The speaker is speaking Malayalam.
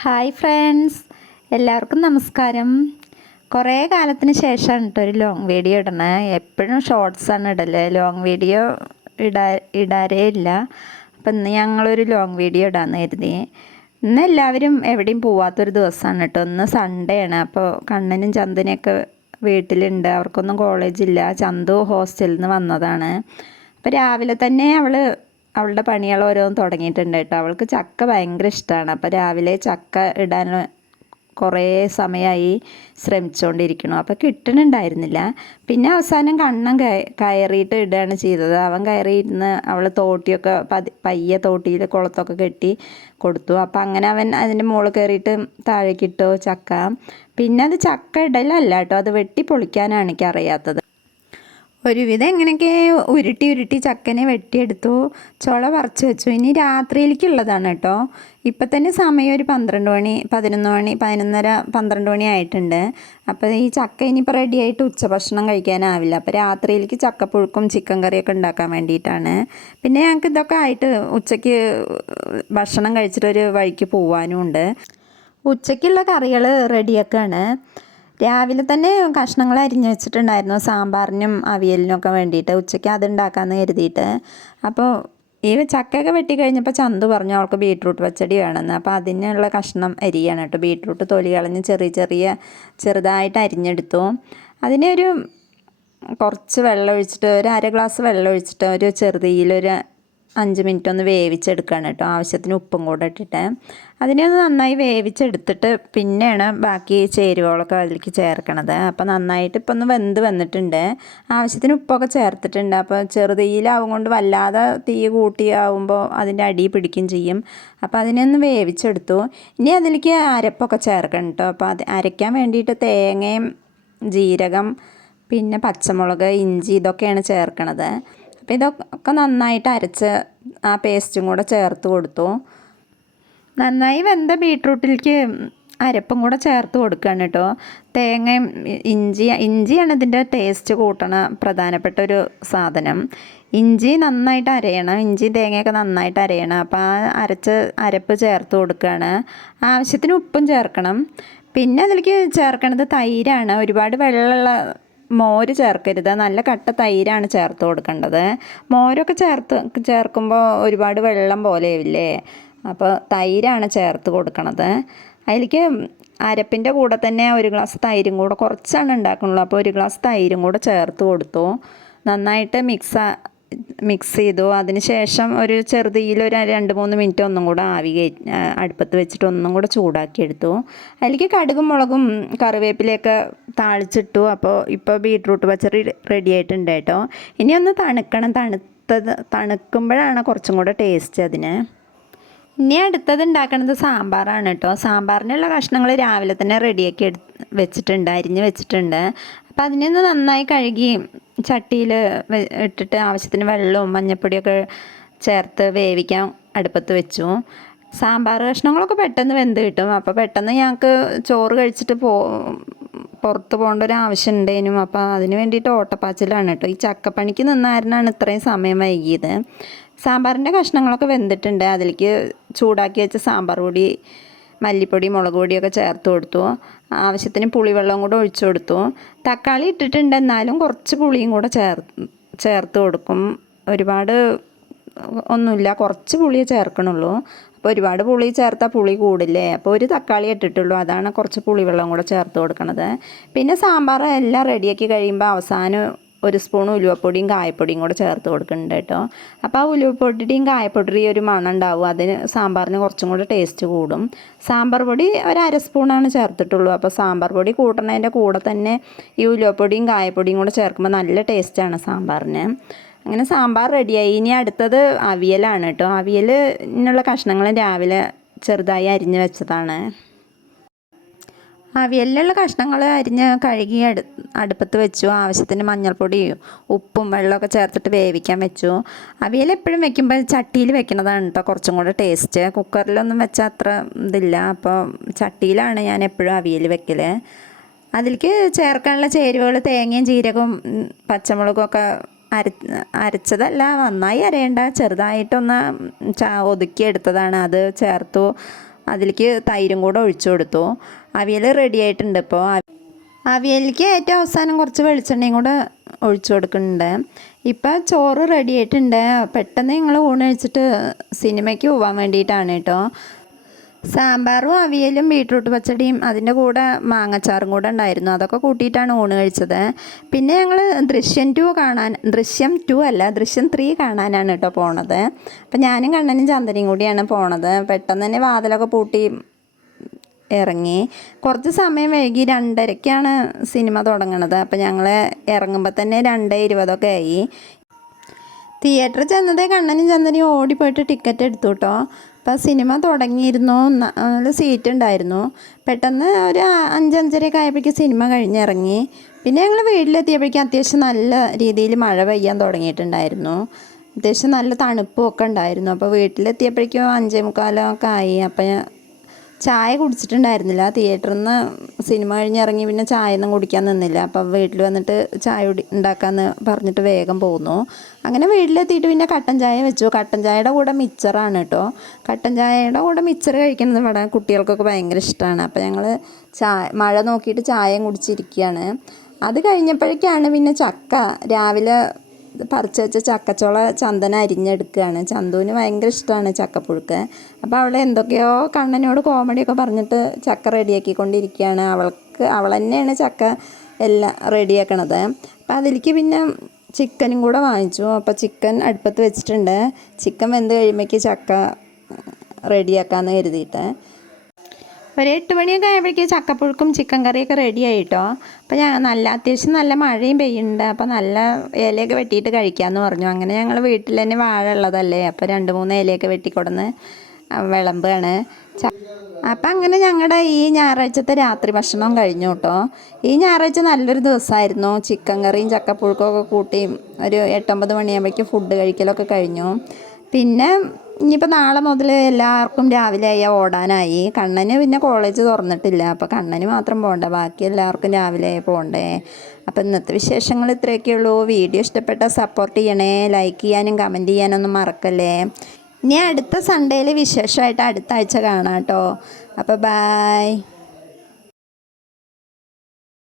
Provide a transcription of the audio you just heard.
ഹായ് ഫ്രണ്ട്സ്, എല്ലാവർക്കും നമസ്കാരം. കുറേ കാലത്തിന് ശേഷമാണ് കേട്ടോ ഒരു ലോങ് വീഡിയോ ഇടണേ. എപ്പോഴും ഷോർട്സാണ് ഇടല്, ലോങ് വീഡിയോ ഇടാറേ ഇല്ല. അപ്പം ഇന്ന് ഞങ്ങളൊരു ലോങ് വീഡിയോ ഇടാമെന്ന് കരുതി. ഇന്ന് എല്ലാവരും എവിടെയും പോവാത്തൊരു ദിവസമാണ് കേട്ടോ. ഇന്ന് സൺഡേ ആണ്. അപ്പോൾ കണ്ണനും ചന്ദനയൊക്കെ വീട്ടിലുണ്ട്, അവർക്കൊന്നും കോളേജില്ല. ചന്തു ഹോസ്റ്റലിൽ നിന്ന് വന്നതാണ്. അപ്പോൾ രാവിലെ തന്നെ അവളുടെ പണികൾ ഓരോന്ന് തുടങ്ങിയിട്ടുണ്ട് കേട്ടോ. അവൾക്ക് ചക്ക ഭയങ്കര ഇഷ്ടമാണ്. അപ്പോൾ രാവിലെ ചക്ക ഇടാൻ കുറേ സമയമായി ശ്രമിച്ചുകൊണ്ടിരിക്കണു. അപ്പോൾ കിട്ടണുണ്ടായിരുന്നില്ല. പിന്നെ അവസാനം കണ്ണൻ കയറിയിട്ട് ഇടുകയാണ് ചെയ്തത്. അവൻ കയറിയിരുന്ന് അവൾ തോട്ടിയൊക്കെ പയ്യെ തോട്ടിയിൽ കുളത്തൊക്കെ കെട്ടി കൊടുത്തു. അപ്പോൾ അങ്ങനെ അവൻ അതിൻ്റെ മുകളിൽ കയറിയിട്ട് താഴേക്കിട്ടു ചക്ക. പിന്നെ അത് ചക്ക ഇടലല്ല കേട്ടോ, അത് വെട്ടി പൊളിക്കാനാണ് എനിക്കറിയാത്തത്. ഒരുവിധം എങ്ങനെയൊക്കെ ഉരുട്ടി ചക്കനെ വെട്ടിയെടുത്തു, ചുള പറിച്ച് വെച്ചു. ഇനി രാത്രിയിലേക്കുള്ളതാണ് കേട്ടോ. ഇപ്പം തന്നെ സമയം ഒരു 12 മണി 11 മണി 11:30 12 മണി ആയിട്ടുണ്ട്. അപ്പോൾ ഈ ചക്ക ഇനിയിപ്പോൾ റെഡിയായിട്ട് ഉച്ചഭക്ഷണം കഴിക്കാനാവില്ല. അപ്പോൾ രാത്രിയിലേക്ക് ചക്കപ്പുഴുക്കും ചിക്കൻ കറിയൊക്കെ ഉണ്ടാക്കാൻ വേണ്ടിയിട്ടാണ്. പിന്നെ ഞങ്ങൾക്ക് ഇതൊക്കെ ആയിട്ട് ഉച്ചയ്ക്ക് ഭക്ഷണം കഴിച്ചിട്ടൊരു വഴിക്ക് പോകാനും ഉണ്ട്. ഉച്ചയ്ക്കുള്ള കറികൾ റെഡിയാക്കുകയാണ്. രാവിലെ തന്നെ കഷ്ണങ്ങൾ അരിഞ്ഞ് വെച്ചിട്ടുണ്ടായിരുന്നു സാമ്പാറിനും അവിയലിനൊക്കെ വേണ്ടിയിട്ട്. ഉച്ചയ്ക്ക് അതുണ്ടാക്കാമെന്ന് കരുതിയിട്ട്. അപ്പോൾ ഈ ചക്കയൊക്കെ വെട്ടി കഴിഞ്ഞപ്പോൾ ചന്തു പറഞ്ഞു അവൾക്ക് ബീട്രൂട്ട് പച്ചടി വേണമെന്ന്. അപ്പോൾ അതിനുള്ള കഷ്ണം അരിയാണ് കേട്ടോ. ബീട്രൂട്ട് തൊലി കളഞ്ഞ് ചെറുതായിട്ട് അരിഞ്ഞെടുത്തു. അതിനൊരു കുറച്ച് വെള്ളം ഒഴിച്ചിട്ട്, ഒരു അര ഗ്ലാസ് വെള്ളം ഒഴിച്ചിട്ട് ഒരു ചെറുതീയിലൊരു 5 മിനിറ്റ് ഒന്ന് വേവിച്ചെടുക്കുകയാണ് കേട്ടോ. ആവശ്യത്തിന് ഉപ്പും കൂടെ ഇട്ടിട്ട് അതിനെ ഒന്ന് നന്നായി വേവിച്ചെടുത്തിട്ട് പിന്നെയാണ് ബാക്കി ചേരുവകളൊക്കെ അതിലേക്ക് ചേർക്കണത്. അപ്പോൾ നന്നായിട്ട് ഇപ്പം ഒന്ന് വെന്ത് വന്നിട്ടുണ്ട്. ആവശ്യത്തിന് ഉപ്പൊക്കെ ചേർത്തിട്ടുണ്ട്. അപ്പോൾ ചെറുതീയിലാവും കൊണ്ട് വല്ലാതെ തീ കൂട്ടിയാവുമ്പോൾ അതിൻ്റെ അടി പിടിക്കും ചെയ്യും. അപ്പോൾ അതിനെ ഒന്ന് വേവിച്ചെടുത്തു. ഇനി അതിലേക്ക് അരപ്പൊക്കെ ചേർക്കണം കേട്ടോ. അപ്പോൾ അത് അരയ്ക്കാൻ വേണ്ടിയിട്ട് തേങ്ങയും ജീരകം പിന്നെ പച്ചമുളക് ഇഞ്ചി ഇതൊക്കെയാണ് ചേർക്കണത്. അപ്പോൾ ഇതൊക്കെ നന്നായിട്ട് അരച്ച് ആ പേസ്റ്റും കൂടെ ചേർത്ത് കൊടുത്തു. നന്നായി വെന്ത ബീട്രൂട്ടിലേക്ക് അരപ്പും കൂടെ ചേർത്ത് കൊടുക്കുകയാണ് കേട്ടോ. തേങ്ങയും ഇഞ്ചിയാണ് ഇതിൻ്റെ ടേസ്റ്റ് കൂട്ടണ പ്രധാനപ്പെട്ട ഒരു സാധനം. ഇഞ്ചി നന്നായിട്ട് അരയണം, ഇഞ്ചി തേങ്ങയൊക്കെ നന്നായിട്ട് അരയണം. അപ്പോൾ ആ അരപ്പ് ചേർത്ത് കൊടുക്കുകയാണ്. ആവശ്യത്തിന് ഉപ്പും ചേർക്കണം. പിന്നെ അതിലേക്ക് ചേർക്കണത് തൈരാണ്. ഒരുപാട് വെള്ളമുള്ള മോര് ചേർക്കരുത്, നല്ല കട്ട തൈരാണ് ചേർത്ത് കൊടുക്കേണ്ടത്. മോരൊക്കെ ചേർക്കുമ്പോൾ ഒരുപാട് വെള്ളം പോലെയില്ലേ. അപ്പോൾ തൈരാണ് ചേർത്ത് കൊടുക്കണത്. അതിലേക്ക് അരപ്പിൻ്റെ കൂടെ തന്നെ ഒരു ഗ്ലാസ് തൈരും കൂടെ, കുറച്ചാണ് ഉണ്ടാക്കുന്നുള്ളൂ. അപ്പോൾ ഒരു ഗ്ലാസ് തൈരും കൂടെ ചേർത്ത് കൊടുത്തു. നന്നായിട്ട് മിക്സ് ചെയ്തു. അതിന് ശേഷം ഒരു ചെറുതീയിൽ ഒരു 2-3 മിനിറ്റ് ഒന്നും കൂടെ അടുപ്പത്ത് വെച്ചിട്ട് ഒന്നും കൂടെ ചൂടാക്കിയെടുത്തു. അതിലേക്ക് കടുകും മുളകും കറിവേപ്പിലയൊക്കെ താളിച്ചിട്ടു. അപ്പോൾ ഇപ്പോൾ ബീട്രൂട്ട് പച്ചടി റെഡി ആയിട്ടുണ്ട് കേട്ടോ. ഇനി ഒന്ന് തണുക്കണം. തണുക്കുമ്പോഴാണ് കുറച്ചും കൂടെ ടേസ്റ്റ് അതിന്. ഇനി അടുത്തത് ഉണ്ടാക്കുന്നത് സാമ്പാറാണ് കേട്ടോ. സാമ്പാറിനുള്ള കഷ്ണങ്ങൾ രാവിലെ തന്നെ റെഡിയാക്കി വെച്ചിട്ടുണ്ട്, അരിഞ്ഞ് വെച്ചിട്ടുണ്ട്. അപ്പം അതിനൊന്ന് നന്നായി കഴുകി ചട്ടിയിൽ ഇട്ടിട്ട് ആവശ്യത്തിന് വെള്ളവും മഞ്ഞൾപ്പൊടിയൊക്കെ ചേർത്ത് വേവിക്കാൻ അടുപ്പത്ത് വെച്ചു. സാമ്പാർ കഷ്ണങ്ങളൊക്കെ പെട്ടെന്ന് വെന്ത് കിട്ടും. അപ്പോൾ പെട്ടെന്ന് ഞങ്ങൾക്ക് ചോറ് കഴിച്ചിട്ട് പുറത്ത് പോകേണ്ട ഒരു ആവശ്യം ഉണ്ടേനും. അപ്പോൾ അതിന് വേണ്ടിയിട്ട് ഓട്ടപ്പാച്ചിലാണ് കേട്ടോ. ഈ ചക്കപ്പണിക്ക് നിന്നായിരുന്നാണ് ഇത്രയും സമയം വൈകിയത്. സാമ്പാറിൻ്റെ കഷ്ണങ്ങളൊക്കെ വെന്തിട്ടുണ്ട്. അതിലേക്ക് ചൂടാക്കി വെച്ച സാമ്പാർ പൊടി, മല്ലിപ്പൊടി, മുളക് പൊടിയൊക്കെ ചേർത്ത് കൊടുത്തു. ആവശ്യത്തിന് പുളിവെള്ളം കൂടെ ഒഴിച്ചു കൊടുത്തു. തക്കാളി ഇട്ടിട്ടുണ്ട്, എന്നാലും കുറച്ച് പുളിയും കൂടെ ചേർത്ത് കൊടുക്കും. ഒരുപാട് ഒന്നുമില്ല, കുറച്ച് പുളിയെ ചേർക്കണുള്ളൂ. അപ്പോൾ ഒരുപാട് പുളി ചേർത്താൽ പുളി കൂടില്ലേ. അപ്പോൾ ഒരു തക്കാളി ഇട്ടിട്ടുള്ളൂ, അതാണ് കുറച്ച് പുളിവെള്ളം കൂടെ ചേർത്ത് കൊടുക്കണത്. പിന്നെ സാമ്പാർ എല്ലാം റെഡിയാക്കി കഴിയുമ്പോൾ അവസാനം 1 സ്പൂൺ ഉലുവപ്പൊടിയും കായപ്പൊടിയും കൂടെ ചേർത്ത് കൊടുക്കുന്നുണ്ട് കേട്ടോ. അപ്പോൾ ആ ഉലുവപ്പൊടിയുടെയും കായപ്പൊടിയും ഒരു മണം ഉണ്ടാവും. അതിന് സാമ്പാറിന് കുറച്ചും കൂടെ ടേസ്റ്റ് കൂടും. സാമ്പാർ പൊടി ഒരു 1/2 സ്പൂണാണ് ചേർത്തിട്ടുള്ളൂ. അപ്പോൾ സാമ്പാർ പൊടി കൂട്ടണതിൻ്റെ കൂടെ തന്നെ ഈ ഉലുവപ്പൊടിയും കായപ്പൊടിയും കൂടെ ചേർക്കുമ്പോൾ നല്ല ടേസ്റ്റാണ് സാമ്പാറിന്. അങ്ങനെ സാമ്പാർ റെഡിയായി. ഇനി അടുത്തത് അവിയലാണ് കേട്ടോ. അവിയലിനുള്ള കഷ്ണങ്ങൾ രാവിലെ ചെറുതായി അരിഞ്ഞ് വെച്ചതാണ്. അവിയലിലുള്ള കഷ്ണങ്ങൾ അരിഞ്ഞ് കഴുകി അടുപ്പത്ത് വെച്ചു. ആവശ്യത്തിന് മഞ്ഞൾപ്പൊടിയും ഉപ്പും വെള്ളമൊക്കെ ചേർത്തിട്ട് വേവിക്കാൻ വെച്ചു. അവിയൽ എപ്പോഴും വെക്കുമ്പോൾ ചട്ടിയിൽ വെക്കുന്നതാണ് കേട്ടോ കുറച്ചും കൂടെ ടേസ്റ്റ്. കുക്കറിലൊന്നും വെച്ചാൽ അത്ര ഇതില്ല. അപ്പോൾ ചട്ടിയിലാണ് ഞാൻ എപ്പോഴും അവിയൽ വെക്കൽ. അതിലേക്ക് ചേർക്കാനുള്ള ചേരുവകൾ തേങ്ങയും ജീരകവും പച്ചമുളകും ഒക്കെ അരച്ചതല്ല, നന്നായി അരയേണ്ട, ചെറുതായിട്ടൊന്ന് ഒതുക്കിയെടുത്തതാണ്. അത് ചേർത്തു. അതിലേക്ക് തൈരും കൂടെ ഒഴിച്ചു കൊടുത്തു. അവിയൽ റെഡി ആയിട്ടുണ്ട്. ഇപ്പോൾ അവിയലിലേക്ക് ഏറ്റവും അവസാനം കുറച്ച് വെളിച്ചെണ്ണയും കൂടെ ഒഴിച്ചു കൊടുക്കുന്നുണ്ട്. ഇപ്പം ചോറ് റെഡി ആയിട്ടുണ്ട്. പെട്ടെന്ന് ഞങ്ങൾ ഊണ് കഴിച്ചിട്ട് സിനിമയ്ക്ക് പോകാൻ വേണ്ടിയിട്ടാണ് കേട്ടോ. സാമ്പാറും അവിയലും ബീട്രൂട്ട് പച്ചടിയും അതിൻ്റെ കൂടെ മാങ്ങച്ചാറും കൂടെ ഉണ്ടായിരുന്നു. അതൊക്കെ കൂട്ടിയിട്ടാണ് ഊണ് കഴിച്ചത്. പിന്നെ ഞങ്ങൾ ദൃശ്യം 2 അല്ല ദൃശ്യം 3 കാണാനാണ് കേട്ടോ പോണത്. അപ്പം ഞാനും കണ്ണനും ചന്ദനയും കൂടിയാണ് പോണത്. പെട്ടെന്ന് തന്നെ വാതിലൊക്കെ പൂട്ടി ഇറങ്ങി. കുറച്ച് സമയം വൈകി, 2:30ക്കാണ് സിനിമ തുടങ്ങണത്. അപ്പോൾ ഞങ്ങൾ ഇറങ്ങുമ്പോൾ തന്നെ 2:20 ആയി. തിയേറ്ററിൽ ചെന്നതേ കണ്ണനും ചന്ദനയും ഓടിപ്പോയിട്ട് ടിക്കറ്റ് എടുത്തു കേട്ടോ. അപ്പോൾ സിനിമ തുടങ്ങിയിരുന്നു, നല്ല സീറ്റ് ഉണ്ടായിരുന്നു. പെട്ടെന്ന് ഒരു 5-5:30 ആയപ്പോഴേക്കും സിനിമ കഴിഞ്ഞിറങ്ങി. പിന്നെ ഞങ്ങൾ വീട്ടിലെത്തിയപ്പോഴേക്കും അത്യാവശ്യം നല്ല രീതിയിൽ മഴ പെയ്യാൻ തുടങ്ങിയിട്ടുണ്ടായിരുന്നു. അത്യാവശ്യം നല്ല തണുപ്പും ഒക്കെ ഉണ്ടായിരുന്നു. അപ്പോൾ വീട്ടിലെത്തിയപ്പോഴേക്കും 5:45 ആയി. അപ്പോൾ ചായ കുടിച്ചിട്ടുണ്ടായിരുന്നില്ല. തിയേറ്ററിൽ നിന്ന് സിനിമ കഴിഞ്ഞിറങ്ങി പിന്നെ ചായ ഒന്നും കുടിക്കാൻ നിന്നില്ല. അപ്പം വീട്ടിൽ വന്നിട്ട് ചായ ഉണ്ടാക്കാമെന്ന് പറഞ്ഞിട്ട് വേഗം പോന്നു. അങ്ങനെ വീട്ടിലെത്തിയിട്ട് പിന്നെ കട്ടൻ ചായ വെച്ചു. കട്ടൻ ചായയുടെ കൂടെ മിച്ചറാണ് കേട്ടോ. കട്ടൻ ചായയുടെ കൂടെ മിച്ചർ കഴിക്കുന്നത് ഇവിടെ കുട്ടികൾക്കൊക്കെ ഭയങ്കര ഇഷ്ടമാണ്. അപ്പോൾ ഞങ്ങൾ മഴ നോക്കിയിട്ട് ചായയും കുടിച്ചിരിക്കുകയാണ്. അത് കഴിഞ്ഞപ്പോഴേക്കാണ് പിന്നെ ചക്ക രാവിലെ പറിച്ച് വെച്ച ചക്കച്ചോള ചന്ദന അരിഞ്ഞെടുക്കുകയാണ്. ചന്തുവിന് ഭയങ്കര ഇഷ്ടമാണ് ചക്കപ്പുഴുക്ക്. അപ്പോൾ അവളെ എന്തൊക്കെയോ കണ്ണനോട് കോമഡിയൊക്കെ പറഞ്ഞിട്ട് ചക്ക റെഡിയാക്കിക്കൊണ്ടിരിക്കുകയാണ്. അവൾ തന്നെയാണ് ചക്ക എല്ലാം റെഡിയാക്കണത്. അപ്പോൾ അതിലേക്ക് പിന്നെ ചിക്കനും കൂടെ വാങ്ങിച്ചു. അപ്പോൾ ചിക്കൻ അടുപ്പത്ത് വെച്ചിട്ടുണ്ട്. ചിക്കൻ വെന്ത് കഴിയുമ്പോഴേക്ക് ചക്ക റെഡിയാക്കാമെന്ന് കരുതിയിട്ട് ഒരു 8 മണിയൊക്കെ ആയപ്പോഴേക്കും ചക്കപ്പുഴുക്കും ചിക്കൻ കറിയൊക്കെ റെഡി ആയിട്ടോ. അപ്പോൾ അത്യാവശ്യം നല്ല മഴയും പെയ്യുന്നുണ്ട്. അപ്പോൾ നല്ല ഇലയൊക്കെ വെട്ടിയിട്ട് കഴിക്കാമെന്ന് പറഞ്ഞു. അങ്ങനെ ഞങ്ങൾ വീട്ടിൽ തന്നെ വാഴ ഉള്ളതല്ലേ, അപ്പോൾ 2-3 ഇലയൊക്കെ വെട്ടിക്കൊടുന്ന് വിളമ്പാണ്. അപ്പം അങ്ങനെ ഞങ്ങളുടെ ഈ ഞായറാഴ്ചത്തെ രാത്രി ഭക്ഷണം കഴിഞ്ഞു കേട്ടോ. ഈ ഞായറാഴ്ച നല്ലൊരു ദിവസമായിരുന്നു. ചിക്കൻ കറിയും ചക്കപ്പുഴുക്കൊക്കെ കൂട്ടി ഒരു 8-9 മണിയാകുമ്പോഴേക്കും ഫുഡ് കഴിക്കലൊക്കെ കഴിഞ്ഞു. പിന്നെ ഇനിയിപ്പോൾ നാളെ മുതൽ എല്ലാവർക്കും രാവിലെ ഓടാനായി. കണ്ണന് പിന്നെ കോളേജ് തുറന്നിട്ടില്ല, അപ്പോൾ കണ്ണന് മാത്രം പോകണ്ട, ബാക്കി എല്ലാവർക്കും രാവിലെ പോകണ്ടേ. അപ്പോൾ ഇന്നത്തെ വിശേഷങ്ങൾ ഇത്രയൊക്കെയുള്ളൂ. വീഡിയോ ഇഷ്ടപ്പെട്ടാൽ സപ്പോർട്ട് ചെയ്യണേ, ലൈക്ക് ചെയ്യാനും കമൻറ്റ് ചെയ്യാനൊന്നും മറക്കല്ലേ. ഇനി അടുത്ത സൺഡേയിൽ വിശേഷമായിട്ട് അടുത്ത ആഴ്ച കാണാം കേട്ടോ. അപ്പോൾ ബായ്.